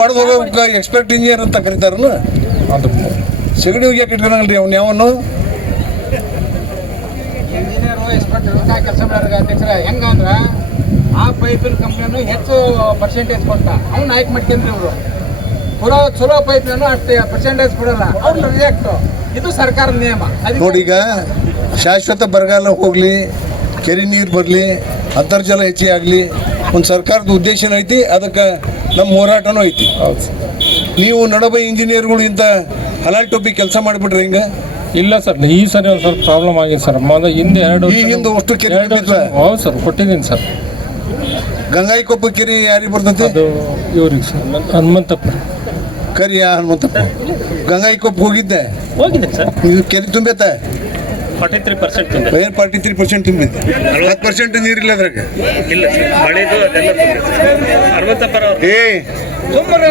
ಹೋಗೋಕೆ expert engineer ಅಂತ ಕರೀತಾರಲ್ಲ ಅದು ಸೆಗಣಿ ಹೋಗ್ಯಾಕೆ ಇಟ್ಕೊಳಲ್ರಿ ಅವ್ನು ಯಾವನು? ಇಂಜಿನಿಯರು ಎಕ್ಸ್ಪರ್ಟ್ ಕೆಲಸ ಮಾಡೋರಿಗೆ ಅಧ್ಯಕ್ಷರ ಹೆಂಗಂದ್ರೆ ಆ ಪೈಪಿನ ಕಂಪ್ನಿಯನ್ನು ಹೆಚ್ಚು ಪರ್ಸೆಂಟೇಜ್ ಕೊಟ್ಟ. ಅವ್ನು ಆಯ್ಕೆ ಮಾಡ್ಕೊಂಡ್ರಿ ಇವರು. ಪುರೋ ಚಲೋ ಪೈಪ್ನ ಅಷ್ಟು ಪರ್ಸೆಂಟೇಜ್ ಕೊಡಲ್ಲ. ಅವ್ರು ರಿಜೆಕ್ಟ್ ಇದು ಸರ್ಕಾರದ ನಿಯಮ. ನೋಡಿ ಈಗ ಶಾಶ್ವತ ಬರಗಾಲ ಹೋಗಲಿ ಕೆರೆ ನೀರು ಬರಲಿ ಅಂತರ್ಜಲ ಹೆಚ್ಚಿಗೆ ಆಗಲಿ ಒಂದು ಸರ್ಕಾರದ ಉದ್ದೇಶನ ಐತಿ ಅದಕ್ಕೆ ನಮ್ಮ ಹೋರಾಟನೂ ಐತಿ. ಹೌದು. ಸರ್ ನೀವು ನಡಬ ಇಂಜಿನಿಯರ್ಗಳು ಇಂಥ ಹಲಾಲ್ ಟೋಪಿ ಕೆಲಸ ಮಾಡಿಬಿಟ್ರೆ ಹಿಂಗೆ? ಇಲ್ಲ ಸರ್ ಈ ಸರಿ ಒಂದು ಸ್ವಲ್ಪ ಪ್ರಾಬ್ಲಮ್ ಆಗಿದೆ ಸರ್. ಮೊದಲು ಹಿಂದೆ ಎರಡು ಈ ಹಿಂದೆ ಅಷ್ಟು ಕೆರೆ ಎರಡು ಹೌದು ಸರ್ ಕೊಟ್ಟಿದ್ದೀನಿ ಸರ್. ಗಂಗಾಯಿ ಕೊಪ್ಪ ಕೆರೆ ಯಾರಿಗೆ ಬರ್ತೈತಿ? ಅದು ಇವ್ರಿಗೆ ಸರ್. ಹನುಮಂತಪ್ಪ ಕರಿಯ ಹನುಮಂತಪ್ಪ. ಗಂಗಾಯಿ ಕೊಪ್ಪ ಹೋಗಿದ್ದೆ? ಹೋಗಿದೆ ಸರ್. ಇದು ಕೆರೆ ತುಂಬೈತೆ? ಫಾರ್ಟಿ ತ್ರೀ ಪರ್ಸೆಂಟ್ ತುಂಬಿದೆ. ಬಯರ್ ಫಾರ್ಟಿ ತ್ರೀ ಪರ್ಸೆಂಟ್ ತುಂಬೈತೆ ಹತ್ತು ಪರ್ಸೆಂಟ್ ನೀರಿಲ್ಲ ಅದ್ರಾಗ. ಇಲ್ಲ ಸರ್ ಮಳೆದು ಅದೆಲ್ಲ ಏ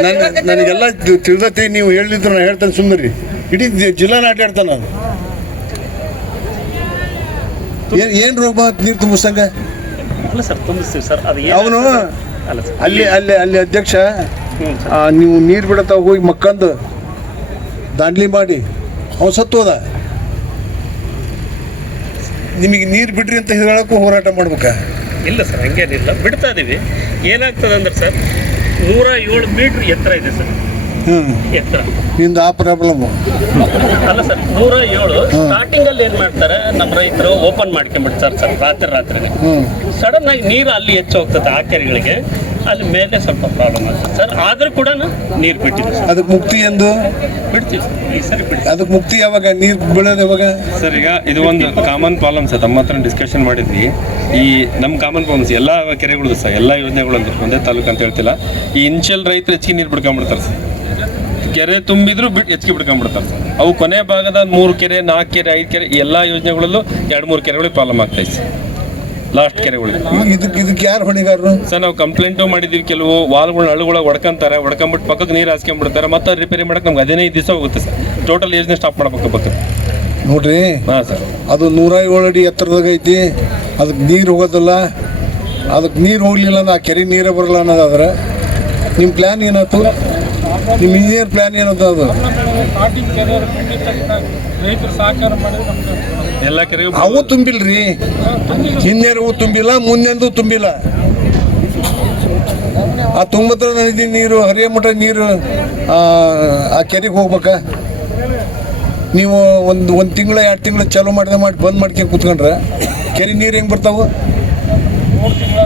ನನ್ ನನಗೆಲ್ಲ ತಿಳಿದತಿ ತಿಳಿದೈತಿ ನೀವು ಹೇಳಿದ್ರು ನಾನು ಹೇಳ್ತೇನೆ ಸುಮ್ಮನೆ ಇಡೀ ಜಿ- ಜಿಲ್ಲಾನ ಆಟಾಡ್ತಾನೆ ನಾನು ಏನು ಏನು ರೋಗ ನೀರು ತುಂಬಿಸಂಗ ಅಲ್ಲ ಸರ್ ತುಂಬಿಸ್ತೀವಿ ಸರ್. ಅದು ಏನು ಅವನು ಅಲ್ಲ ಸರ್. ಅಲ್ಲಿ ಅಲ್ಲಿ ಅಲ್ಲಿ ಅಧ್ಯಕ್ಷ ನೀವು ನೀರು ಬಿಡತಾವ ಹೋಗಿ ಮಕ್ಕಂದು ದಾಂಡ್ಲಿ ಮಾಡಿ. ಅವನು ಸತ್ತೋದ. ನಿಮಗೆ ನೀರು ಬಿಡ್ರಿ ಅಂತ ಹೇಳಕ್ಕೂ ಹೋರಾಟ ಮಾಡ್ಬೇಕಾ? ಇಲ್ಲ ಸರ್ ಹಂಗೇನಿಲ್ಲ. ಬಿಡ್ತಾ ಇದೀವಿ. ಏನಾಗ್ತದೆ ಅಂದ್ರೆ ಸರ್ ನೂರ ಏಳು ಮೀಟ್ರ್ ಎತ್ತರ ಇದೆ ಸರ್. ಹ್ಞೂ ಎತ್ತರ. ನಿಮ್ದು ಆ ಪ್ರಾಬ್ಲಮ್ ಅಲ್ಲ ಸರ್ ನೂರ ಏಳು ಸ್ಟಾರ್ಟಿಂಗ್ ಅಲ್ಲಿ ಏನ್ ಮಾಡ್ತಾರೆ ನಮ್ಮ ರೈತರು ಓಪನ್ ಮಾಡ್ಕೊಂಡ್ಬಿಡ್ತಾರೆ ಸರ್ ರಾತ್ರಿ ರಾತ್ರಿಗೆ ಹ್ಞೂ ಸಡನ್ ಆಗಿ ನೀರು ಅಲ್ಲಿ ಹೆಚ್ಚು ಹೋಗ್ತದೆ ಆ ಕೆರೆಗಳಿಗೆ. ಅಲ್ಲಿ ಮೇಲೆ ಸ್ವಲ್ಪ ಪ್ರಾಬ್ಲಮ್ ಆಗ್ತದೆ ಸರ್ ಆದ್ರೂ ಕೂಡ ನೀರು ಬಿಟ್ಟಿದೆ ಸರ್. ಅದಕ್ಕೆ ಮುಕ್ತಿ ಎಂದು? ಬಿಡ್ತೀವಿ ಸರ್. ಈ ಸರಿ ಬಿಡ್ತೀವಿ. ಅದಕ್ಕೆ ಮುಕ್ತಿ ಯಾವಾಗ? ನೀರು ಬೀಳೋದು ಯಾವಾಗ? ಸರ್ ಈಗ ಇದು ಒಂದು ಕಾಮನ್ ಪ್ರಾಬ್ಲಮ್ ಸರ್. ತಮ್ಮ ಹತ್ರ ಡಿಸ್ಕಷನ್ ಮಾಡಿದ್ವಿ. ಈ ನಮ್ಮ ಕಾಮನ್ ಪ್ರಾಬ್ಲಮ್ಸ್ ಎಲ್ಲ ಕೆರೆಗಳದ್ದು ಸರ್. ಎಲ್ಲ ಯೋಜನೆಗಳಲ್ಲಿ ಒಂದೇ ತಾಲೂಕು ಅಂತ ಹೇಳ್ತಿಲ್ಲ. ಈ ಇನ್ಶಿಯಲ್ ರೈತರು ಹೆಚ್ಚಿಗೆ ನೀರು ಬಿಡ್ಕೊಂಡ್ಬಿಡ್ತಾರೆ ಸರ್. ಕೆರೆ ತುಂಬಿದ್ರು ಬಿಟ್ಟು ಹೆಚ್ಚಿಗೆ ಬಿಡ್ಕೊಂಡ್ಬಿಡ್ತಾರೆ ಸರ್. ಅವು ಕೊನೆ ಭಾಗದ ಮೂರು ಕೆರೆ ನಾಲ್ಕು ಕೆರೆ ಐದು ಕೆರೆ ಎಲ್ಲ ಯೋಜನೆಗಳಲ್ಲೂ ಎರಡು ಮೂರು ಕೆರೆಗಳಿಗೆ ಪ್ರಾಬ್ಲಮ್ ಆಗ್ತೈತೆ ಸರ್. ಲಾಸ್ಟ್ ಕೆರೆ ಇದಕ್ಕೆ ಇದಕ್ಕೆ ಯಾರು ಹೊಣೆಗಾರರು? ಸರ್ ನಾವು ಕಂಪ್ಲೇಂಟು ಮಾಡಿದೀವಿ ಕೆಲವು ವಾಲ್ಗಳನ್ನ ಹಳ್ಳುಗಳ ಹೊಡ್ಕೊಂತಾರೆ ಹೊಡ್ಕೊಂಬಿಟ್ಟು ಪಕ್ಕಕ್ಕೆ ನೀರು ಹಾಸ್ಕೊಂಡ್ಬಿಡ್ತಾರೆ ಮತ್ತೆ ರಿಪೇರಿ ಮಾಡಕ್ಕೆ ನಮ್ಗೆ ಹದಿನೈದು ದಿವಸ ಹೋಗುತ್ತೆ ಸರ್. ಟೋಟಲ್ ಯೋಜನೆ ಸ್ಟಾಪ್ ಮಾಡ್ಬೇಕು ಪಕ್ಕ ನೋಡ್ರಿ ಹಾಂ ಸರ್. ಅದು ನೂರ ಏಳು ಅಡಿ ಎತ್ತರದಾಗ ಐತಿ ಅದಕ್ಕೆ ನೀರು ಹೋಗೋದಿಲ್ಲ. ಅದಕ್ಕೆ ನೀರು ಹೋಗ್ಲಿಲ್ಲ ಅಂದ್ರೆ ಆ ಕೆರೆ ನೀರೇ ಬರಲ್ಲ ಅನ್ನೋದಾದ್ರೆ ನಿಮ್ಮ ಪ್ಲ್ಯಾನ್ ಏನಾಯ್ತು? ನಿಮ್ಮ ಇಂಜಿನಿಯರ್ ಪ್ಲ್ಯಾನ್ ಏನಂತ ಅದು? ಎಲ್ಲ ಕೆರೆಗೂ ಅವು ತುಂಬಿಲ್ರಿ. ಹಿಂದಿನವು ತುಂಬಿಲ್ಲ ಮುಂದೆಂದು ತುಂಬಿಲ್ಲ. ಆ ತುಂಬತ್ರ ನದಿ ನೀರು ಹರಿಯ ಮಠ ನೀರು ಆ, ಕೆರೆಗೆ ಹೋಗ್ಬೇಕ. ನೀವು ಒಂದು ಒಂದು ತಿಂಗಳ ಎರಡು ತಿಂಗಳು ಚಾಲೂ ಮಾಡಿದ ಮಾಡಿ ಬಂದ್ ಮಾಡ್ಕೊಂಡು ಕೂತ್ಕೊಂಡ್ರೆ ಕೆರೆ ನೀರು ಹೆಂಗೆ ಬರ್ತಾವು? ಮೂರು ತಿಂಗಳ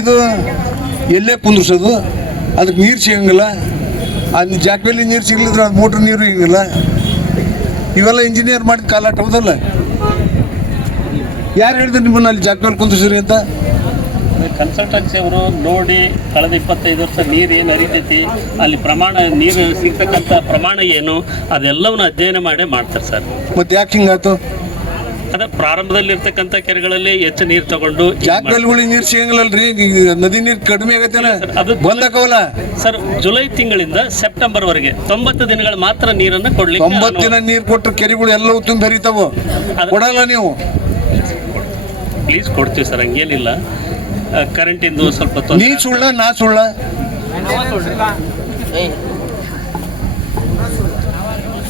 ಇದು ಎಲ್ಲೇ ಕುಂದ್ರಿಸೋದು ಅದಕ್ಕೆ ನೀರು ಸಿಗಂಗಿಲ್ಲ. ಅದು ಜಾಕದಲ್ಲಿ ನೀರು ಸಿಗ್ಲಿದ್ರೆ ಅದು ಮೋಟ್ರ್ ನೀರು ಸಿಗಂಗಿಲ್ಲ. ಇವೆಲ್ಲ ಇಂಜಿನಿಯರ್ ಮಾಡಿದ ಕಾಲಾಟ ಹೌದಲ್ಲ? ಯಾರು ಹೇಳಿದ್ರು ನಿಮ್ಮನ್ನ ಅಲ್ಲಿ ಜಾಕದಲ್ಲಿ ಕುಂದ್ರಿಸಿದ್ರಿ ಅಂತ? ಕನ್ಸಲ್ಟೆನ್ಸಿ ಅವರು ನೋಡಿ ಕಳೆದ ಇಪ್ಪತ್ತೈದು ವರ್ಷ ನೀರು ಏನು ಹರಿತೈತಿ ಅಲ್ಲಿ ಪ್ರಮಾಣ ನೀರು ಸಿಗ್ತಕ್ಕಂಥ ಪ್ರಮಾಣ ಏನು ಅದೆಲ್ಲವನ್ನು ಅಧ್ಯಯನ ಮಾಡೇ ಮಾಡ್ತಾರೆ ಸರ್. ಮತ್ತೆ ಯಾಕೆ ಹಿಂಗಾತು ಅದೇ ಪ್ರಾರಂಭದಲ್ಲಿ ಇರ್ತಕ್ಕಂಥ ಕೆರೆಗಳಲ್ಲಿ ಹೆಚ್ಚು ನೀರು ತಗೊಂಡು ಯಾಕೆ. ಜಾಕದಲ್ಲಿ ನೀರು ಸಿಗಂಗಿಲ್ಲಲ್ರಿ? ಈಗ ನದಿ ನೀರು ಕಡಿಮೆ ಆಗತ್ತೇನ ಅದು ಬಂದಾಕವಲ್ಲ ಸರ್ ಜುಲೈ ತಿಂಗಳಿಂದ ಸೆಪ್ಟೆಂಬರ್ ವರೆಗೆ ತೊಂಬತ್ತು ದಿನಗಳು ಮಾತ್ರ ನೀರನ್ನು ಕೊಡ್ಲಿ ಒಂಬತ್ತು ದಿನ ನೀರು ಕೊಟ್ಟರೆ ಕೆರೆಗಳು ಎಲ್ಲವೂ ತುಂಬಿ ಹರಿತಾವು? ಕೊಡಲ್ಲ ನೀವು? ಪ್ಲೀಸ್ ಕೊಡ್ತೀವಿ ಸರ್ ಹಂಗೇನಿಲ್ಲ. ಕರೆಂಟಿಂದು ಸ್ವಲ್ಪ ನೀ ತೊಂದರೆ ಸುಳ್ಳ ನಾ ಸುಳ್ಳ?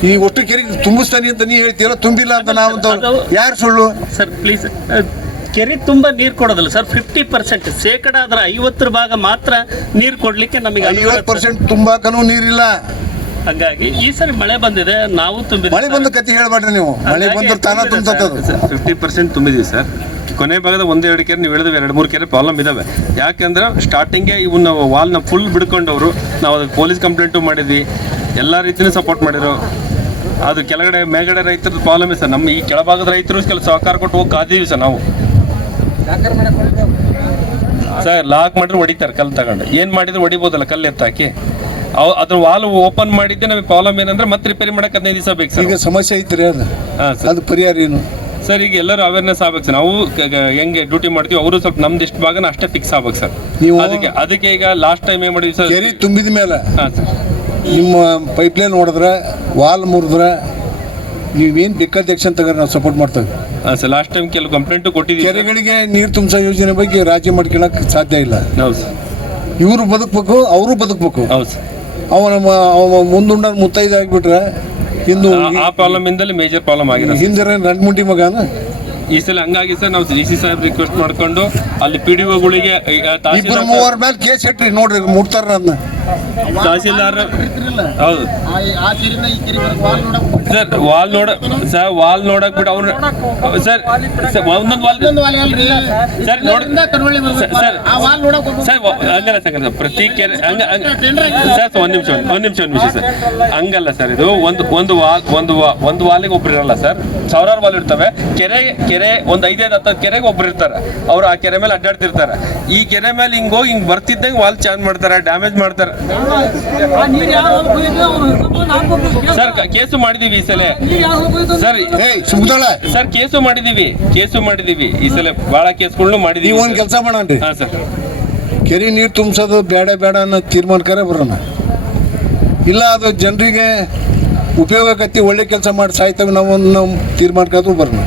ಈ ಒಟ್ಟು ಕೆರೆ ತುಂಬಿಸ್ತಾನೆ ಅಂತ ನೀವು ಹೇಳ್ತೀರ ತುಂಬಿಲ್ಲ ಅಂತ ನಾವು ಯಾರು ಸುಳ್ಳು? ಸರ್ ಪ್ಲೀಸ್ ಕೆರೆ ತುಂಬ ನೀರು ಕೊಡೋದಿಲ್ಲ ಸರ್ ಫಿಫ್ಟಿ ಪರ್ಸೆಂಟ್ ಶೇಕಡ ಅದರ ಐವತ್ತರ ಭಾಗ ಮಾತ್ರ ನೀರು ಕೊಡ್ಲಿಕ್ಕೆ ನಮಗೆ ಐವತ್ತು. ಪರ್ಸೆಂಟ್ ತುಂಬಾಕನೂ ನೀರಿಲ್ಲ. ಹಾಗಾಗಿ ಈ ಸರಿ ಮಳೆ ಬಂದಿದೆ ನಾವು ತುಂಬಿದ್ದೀವಿ ಮಳೆ ಬಂದು ಕತೆ ಹೇಳ್ಬೇಡ್ರಿ ನೀವು. ಮಳೆ ಬಂದ್ರೆ ತಾನ ತುಂಬ ಫಿಫ್ಟಿ ಪರ್ಸೆಂಟ್ ತುಂಬಿದೀವಿ ಸರ್. ಕೊನೆ ಭಾಗದ ಒಂದೆರಡು ಕೆರೆ ನೀವು ಹೇಳಿದ್ವಿ ಎರಡು ಮೂರು ಕೆರೆ ಪ್ರಾಬ್ಲಮ್ ಇದಾವೆ. ಯಾಕೆಂದ್ರೆ ಸ್ಟಾರ್ಟಿಂಗೇ ಇವನ್ನ ವಾಲ್ನ ಫುಲ್ ಬಿಡ್ಕೊಂಡವರು ನಾವು ಅದಕ್ಕೆ ಪೊಲೀಸ್ ಕಂಪ್ಲೇಂಟು ಮಾಡಿದ್ವಿ. ಎಲ್ಲ ರೀತಿಯೂ ಸಪೋರ್ಟ್ ಮಾಡಿದ್ರು ಅದು ಕೆಳಗಡೆ ಮೇಲ್ಗಡೆ ರೈತರ ಪ್ರಾಬ್ಲಮ್ ಇದೆ ಸರ್. ನಮ್ಮ ಈ ಕೆಳಭಾಗದ ರೈತರು ಕೆಲಸ ಸಹಕಾರ ಕೊಟ್ಟು ಹೋಗಿ ಕಾದೀವಿ ಸರ್ ನಾವು. ಸರ್ ಲಾಕ್ ಮಾಡಿದ್ರೆ ಹೊಡಿತಾರೆ ಕಲ್ಲು ತಗೊಂಡು. ಏನು ಮಾಡಿದ್ರು ಹೊಡಿಬೋದಲ್ಲ ಕಲ್ಲು ಎತ್ತಾಕಿ ಅವು ಅದ್ರ ವಾಲ್ ಓಪನ್ ಮಾಡಿದ್ದೆ ನಮಗೆ ಪ್ರಾಬ್ಲಮ್ ಏನಂದ್ರೆ ಮತ್ತೆ ರಿಪೇರಿ ಮಾಡಕ್ಕೆ ಹದಿನೈದು ದಿವಸ ಬೇಕು ಸರ್. ಈಗ ಸಮಸ್ಯೆ ಐತ್ರಿ ಅದು. ಹಾಂ ಸರ್. ಅದು ಪರಿಹಾರ ಏನು? ಸರ್ ಈಗ ಎಲ್ಲರೂ ಅವೇರ್ನೆಸ್ ಆಗ್ಬೇಕು ಸರ್. ನಾವು ಹೆಂಗೆ ಡ್ಯೂಟಿ ಮಾಡ್ತೀವಿ ಅವರು ಸ್ವಲ್ಪ ನಮ್ದು ಇಷ್ಟು ಭಾಗನ ಅಷ್ಟೇ ಫಿಕ್ಸ್ ಆಗ್ಬೇಕು ಸರ್. ನೀವು- ಅದಕ್ಕೆ ಅದಕ್ಕೆ ಈಗ ಲಾಸ್ಟ್ ಟೈಮ್ ಏನು ಮಾಡಿದ್ವಿ ಸರ್? ಕೆರೆ ತುಂಬಿದ ಮೇಲೆ ಹಾಂ ಸರ್. ನಿಮ್ಮ ಪೈಪ್ಲೈನ್ ಹೊಡೆದ್ರೆ ವಾಲ್ ಮುರಿದ್ರೆ ನೀವೇನು ಬೇಕಾದ ಆಕ್ಷನ್ ತಗೊಂಡ್ರೆ ನಾವು ಸಪೋರ್ಟ್ ಮಾಡ್ತೇವೆ. ಸರ್ ಲಾಸ್ಟ್ ಟೈಮ್ ಕೆಲವು ಕಂಪ್ಲೇಂಟು ಕೊಟ್ಟಿದ್ದೀವಿ. ಕೆರೆಗಳಿಗೆ ನೀರು ತುಂಬಿಸೋ ಯೋಜನೆ ಬಗ್ಗೆ ರಾಜ್ಯ ಮಾಡ್ಕೊಳಕ್ಕೆ ಸಾಧ್ಯ ಇಲ್ಲ. ಹೌದು ಸರ್. ಇವರು ಬದುಕಬೇಕು ಅವರು ಬದುಕಬೇಕು. ಹೌದು ಸರ್. ಅವನ ಮ- ಅವ ಮುಂದುಂಡ ಮುತ್ತೈದು ಆಗಿಬಿಟ್ರೆ ಇಂದು ಆ- ಆ ಪ್ರಾಬ್ಲಮ್ ಇಂದಲೇ ಮೇಜರ್ ಪ್ರಾಬ್ಲಮ್ ಆಗಿದೆ. ಹಿಂದಿರ ಗಂಡು ಮುಂಡಿ ಮಗನ? ಈ ಸಲ ಹಂಗಾಗಿ ಸರ್ ನಾವು ಡಿ ಸಿ ಸಾಹೇಬ್ ರಿಕ್ವೆಸ್ಟ್ ಮಾಡ್ಕೊಂಡು ಅಲ್ಲಿ ಪಿ ಡಿ ಒಗಳಿಗೆ ಇಬ್ಬರು ಮೂವರ ಮೇಲೆ ಕೇಸ್ ಇಟ್ರಿ ನೋಡ್ರಿ ಮುಟ್ತಾರ ಅದನ್ನ ತಹಸೀಲ್ದಾರ್ ಹೌದು. ಸರ್ ವಾಲ್ ನೋಡ ಸರ್ ವಾಲ್ ನೋಡಕ್ ಬಿಟ್ಟು ಅವ್ರು ಸರ್ ಒಂದೊಂದು ವಾಲ್ ಸರ್ ನೋಡಿ ಸರ್, ಹಂಗಲ್ಲ ಸರ್ ಪ್ರತಿ ಕೆರೆ ಹಂಗ ಸರ್ ಒಂದ್ ನಿಮಿಷ ಒಂದು ನಿಮಿಷ ಒಂದ್ ನಿಮಿಷ ಸರ್. ಹಂಗಲ್ಲ ಸರ್ ಇದು ಒಂದು ಒಂದು ವಾಲ್ ಒಂದು ವಾ- ಒಂದು ವಾಲಿಗೆ ಒಬ್ರು ಇರಲ್ಲ ಸರ್. ಸಾವಿರಾರು ವಾಲ್ ಇರ್ತವೆ. ಕೆರೆ ಕೆರೆ ಒಂದು ಐದೈದು ಹತ್ತು ಕೆರೆಗೆ ಒಬ್ರು ಇರ್ತಾರೆ. ಅವ್ರು ಆ ಕೆರೆ ಮೇಲೆ ಅಡ್ಡಾಡ್ತಿರ್ತಾರೆ. ಈ ಕೆರೆ ಮೇಲೆ ಹಿಂಗ್ ಹೋಗಿ ಹಿಂಗ್ ಬರ್ತಿದ್ದಂಗೆ ವಾಲ್ ಚಾರ್ಜ್ ಮಾಡ್ತಾರೆ ಡ್ಯಾಮೇಜ್ ಮಾಡ್ತಾರೆ. ಸರ್ ಕೇಸು ಮಾಡಿದೀವಿ ಈ ಸಲ. ಸರ್ ಸರ್ ಕೇಸು ಮಾಡಿದೀವಿ. ಕೇಸು ಮಾಡಿದೀವಿ. ಈ ಸಲ ಬಹಳ ಕೇಸ್ಗಳನ್ನು ನೀವು ಮಾಡಿದೀವಿ ಒಂದ್ ಕೆಲಸ ಮಾಡಣ್ರಿ. ಹಾ ಸರ್. ಕೆರೆ ನೀರು ತುಂಬಿಸೋದು ಬೇಡ ಬೇಡ ಅನ್ನೋ ತೀರ್ಮಾನಕರೇ ಬರೋಣ. ಇಲ್ಲ ಅದು ಜನರಿಗೆ ಉಪಯೋಗಕತ್ತಿ ಒಳ್ಳೆ ಕೆಲಸ ಮಾಡಿ ಸಾಯ್ತವೆ ನಾವು ನಾವು ತೀರ್ಮಾನಕ್ಕಾದ್ರೂ ಬರೋಣ.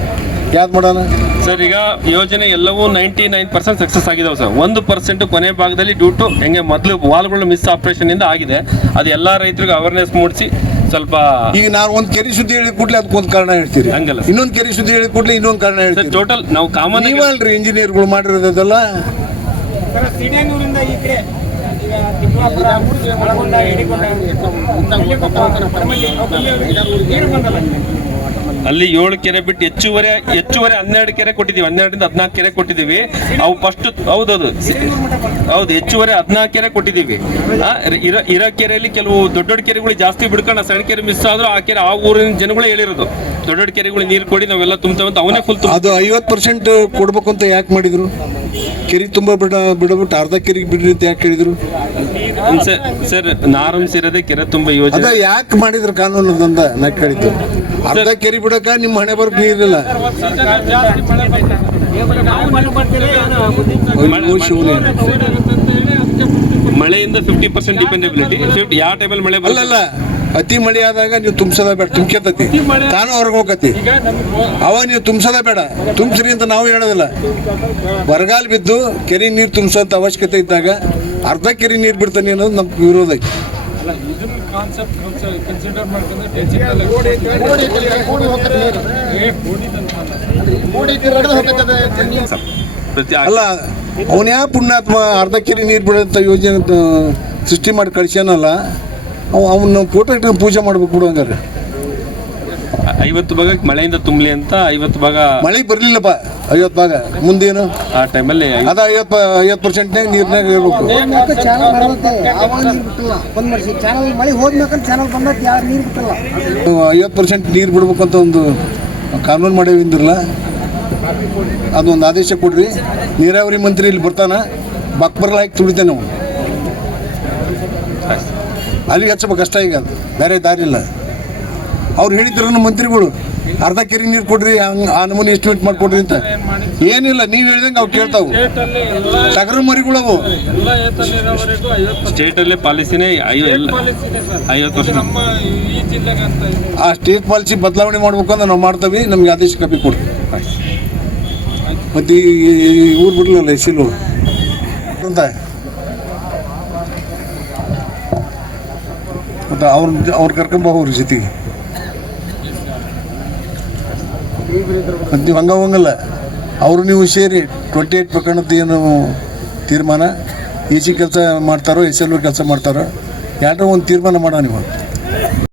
ಯಾವ್ದು ಮಾಡೋಣ? ಸರ್ ಈಗ ಯೋಜನೆ ಎಲ್ಲವೂ ನೈಂಟಿ ನೈನ್ ಪರ್ಸೆಂಟ್ ಸಕ್ಸಸ್ ಆಗಿದಾವೆ ಸರ್ ಒಂದು ಪರ್ಸೆಂಟ್ ಕೊನೆ ಭಾಗದಲ್ಲಿ ಡ್ಯೂ ಟು ಹೆಂಗೆ ಮೊದಲು ವಾಲ್ಗಳು ಮಿಸ್ ಆಪರೇಷನ್ ಇಂದ ಆಗಿದೆ. ಅದು ಎಲ್ಲ ರೈತರಿಗೂ ಅವೇರ್ನೆಸ್ ಮೂಡಿಸಿ ಸ್ವಲ್ಪ ಈಗ ನಾವು ಒಂದು ಕೆರೆ ಸುದ್ದಿ ಹೇಳಿ ಕೂಡಲೇ ಅದಕ್ಕೊಂದು ಕಾರಣ ಹೇಳ್ತೀರಿ. ಹಂಗಲ್ಲ ಇನ್ನೊಂದು ಕೆರೆ ಸುದ್ದಿ ಹೇಳಿ ಕೂಡಲೇ ಇನ್ನೊಂದು ಕಾರಣ ಹೇಳ್ತೀವಿ ಹೇಳ್ತೀರಿ. ಟೋಟಲ್ ನಾವು ಕಾಮನ್ ನೀವಲ್ರಿ ಇಂಜಿನಿಯರ್ಗಳು ಮಾಡಿರೋದೆಲ್ಲ? ಅಲ್ಲಿ ಏಳು ಕೆರೆ ಬಿಟ್ಟು ಹೆಚ್ಚುವರಿ ಹೆಚ್ಚುವರಿ ಹನ್ನೆರಡು ಕೆರೆ ಕೊಟ್ಟಿದ್ದೀವಿ. ಹನ್ನೆರಡರಿಂದ ಹದಿನಾಲ್ಕು ಕೆರೆ ಕೊಟ್ಟಿದ್ದೀವಿ. ಅವು ಫಸ್ಟ್ ಹೌದೌದು. ಹೌದು ಹೆಚ್ಚುವರಿ ಹದಿನಾಲ್ಕು ಕೆರೆ ಕೊಟ್ಟಿದ್ದೀವಿ. ಇರೋ ಇರೋ ಕೆರೆಯಲ್ಲಿ ಕೆಲವು ದೊಡ್ಡ ದೊಡ್ಡ ಕೆರೆಗಳು ಜಾಸ್ತಿ ಬಿಡ್ಕೊಂಡು ಸಣ್ಣ ಕೆರೆ ಮಿಸ್ ಆದ್ರೂ ಆ ಕೆರೆ ಆ ಊರಿನ ಜನಗಳೇ ಹೇಳಿರೋದು. ದೊಡ್ಡ ದೊಡ್ಡ ಕೆರೆಗಳು ನೀರು ಕೊಡಿ ನಾವೆಲ್ಲ ತುಂಬ್ತೇವೆ ಅಂತ ಅವನೇ ಫುಲ್ ತುಂಬ ಅದು ಐವತ್ತು ಪರ್ಸೆಂಟ್ ಕೊಡ್ಬೇಕು ಅಂತ ಯಾಕೆ ಮಾಡಿದ್ರು? ಕೆರೆ ತುಂಬ ಬಿಡ ಬಿಡಬಿಟ್ಟು ಅರ್ಧ ಕೆರೆಗೆ ಬಿಡ್ರಿ ಅಂತ ಯಾಕೆ ಹೇಳಿದ್ರು? ಸರ್ ಸರ್ ಇರೋದೇ ಕೆರೆ ತುಂಬ ಯೋಜನೆ. ಯಾಕೆ ಮಾಡಿದ್ರು ಕಾನೂನು ಅಂತ ನಾ ಕೇಳಿದ್ದು. ಅರ್ಧ ಕೆರೆ ಬಿಡಕ ನಿಮ್ಮ ಹಣೆ ಬರಕ್ ನೀರಿಲ್ಲ ಮಳೆಯಿಂದ ಫಿಫ್ಟಿ ಪರ್ಸೆಂಟ್ ಡಿಪೆಂಡೆಬಿಲಿಟಿ ಯಾವ ಟೈಮಲ್ಲಿ ಮಳೆ ಬರಲ್ಲ ಅತಿ ಮಳೆ ಆದಾಗ ನೀವು ತುಂಬಿಸೋದ ಬೇಡ ತುಂಬ್ಕೆತತಿ ತಾನು ಹೊರಗೆ ಹೋಗತಿ ಅವ ನೀವು ತುಂಬಿಸೋದ ಬೇಡ. ತುಂಬಿಸ್ರಿ ಅಂತ ನಾವು ಹೇಳೋದಿಲ್ಲ. ಬರಗಾಲ ಬಿದ್ದು ಕೆರೆ ನೀರು ತುಂಬಿಸೋಂಥ ಅವಶ್ಯಕತೆ ಇದ್ದಾಗ ಅರ್ಧ ಕೆರೆ ನೀರು ಬಿಡ್ತಾನೆ ಅನ್ನೋದು ನಮ್ಮ ವಿರೋಧ ಐತಿ. ಕಾನ್ಸೆಪ್ಟ್ ಕನ್ಸಿಡರ್ ಮಾಡ್ಕೊಂಡ್ರೆ ಅಲ್ಲ. ಅವನ್ಯಾ ಪುಣ್ಯಾತ್ಮ ಅರ್ಧ ಕೆರೆ ನೀರು ಬಿಡೋಂಥ ಯೋಜನೆ ಸೃಷ್ಟಿ ಮಾಡಿ ಕಳಿಸ್ಯಾನಲ್ಲ ಅವ ಅವನ್ನ ಫೋಟೋ ಇಟ್ಕೊಂಡು ಪೂಜೆ ಮಾಡ್ಬೇಕು ಬಿಡು ಹಂಗಾರೆ. ಐವತ್ತು ಭಾಗ ಮಳೆಯಿಂದ ತುಂಬಲಿ ಅಂತ ಐವತ್ತು ಭಾಗ ಮಳೆ ಬರಲಿಲ್ಲಪ್ಪ. ಐವತ್ತು ಭಾಗ. ಮುಂದೇನು? ಆ ಟೈಮಲ್ಲಿ ಅದ ಐವತ್ತು ಐವತ್ತು ಪರ್ಸೆಂಟ್ ನೀರ್ನಾಗ ಇರ್ಬೇಕು. ಚಾನಲ್ ಬರ್ತೈತೆ. ಅವಾಗ ನೀರು ಬಿಟ್ಟಿಲ್ಲ. ಬಂದ್ ಮಾಡಿಸಿ. ಚಾನಲ್ ಮಳೆ ಹೋದ್ಮೇಕಂತ ಚಾನಲ್ ಬಂದೈತಿ ಯಾರು ನೀರು ಬಿಟ್ಟಿಲ್ಲ. ಐವತ್ತು ಪರ್ಸೆಂಟ್ ನೀರು ಬಿಡ್ಬೇಕು ಅಂತ ಒಂದು ಕಾನೂನು ಮಾಡ್ಯಾವಿಂದಿರಲ್ಲ ಅದೊಂದು ಆದೇಶ ಕೊಡ್ರಿ. ನೀರಾವರಿ ಮಂತ್ರಿ ಇಲ್ಲಿ ಬರ್ತಾನ ಬಕ್ಬರ್ಲ ಹಾಕಿ ತುಳಿತೇನೆ ನಾವು ಅಲ್ಲಿಗೆ ಹಚ್ಚಬೇಕು ಕಷ್ಟ ಈಗ. ಅದು ಬೇರೆ ದಾರಿ ಇಲ್ಲ ಅವ್ರು ಹೇಳಿದ್ರು ಮಂತ್ರಿಗಳು ಅರ್ಧ ಕೆರೆ ನೀರು ಕೊಡ್ರಿ ಹಂಗೆ ಆ ನಮೂನಿ ಎಸ್ಟಿಮೇಟ್ ಮಾಡಿಕೊಡ್ರಿ ಅಂತ. ಏನಿಲ್ಲ ನೀವು ಹೇಳ್ದಂಗೆ ಅವ್ರು ಕೇಳ್ತಾವು. ಟಗರ ಮರಿಗಳು ಅವು. ಏತಲ್ಲಿರೋವರೆಗೂ ಪಾಲಿಸಿನೇ ಐವತ್ತು ವರ್ಷ. ಆ ಸ್ಟೇಟ್ ಪಾಲಿಸಿ ಬದಲಾವಣೆ ಮಾಡ್ಬೇಕು ಅಂತ ನಾವು ಮಾಡ್ತೀವಿ ನಮ್ಗೆ ಆದೇಶ ಕಾಪಿ ಕೊಡ್ರಿ. ಮತ್ತು ಈ ಊರು ಬಿಡ್ಲಿಲ್ಲ ಎಸಿಲು. ಅಂತ. ಮತ್ತು ಅವ್ರ ಅವ್ರು ಕರ್ಕೊಂಬ ಅವ್ರ ಜೊತೆಗೆ. ಮತ್ತು ನೀವು ಹಂಗ ಹೋಗಲ್ಲ ಅವರು ನೀವು ಸೇರಿ ಟ್ವೆಂಟಿ ಏಯ್ಟ್ ಪ್ರಕರಣದ ಏನು ತೀರ್ಮಾನ ಸಿ ಕೆಲಸ ಮಾಡ್ತಾರೋ, ಎಸ್ ಎಲ್ ಕೆಲಸ ಮಾಡ್ತಾರೋ ಯಾರೋ ಒಂದು ತೀರ್ಮಾನ ಮಾಡೋ ನೀವು.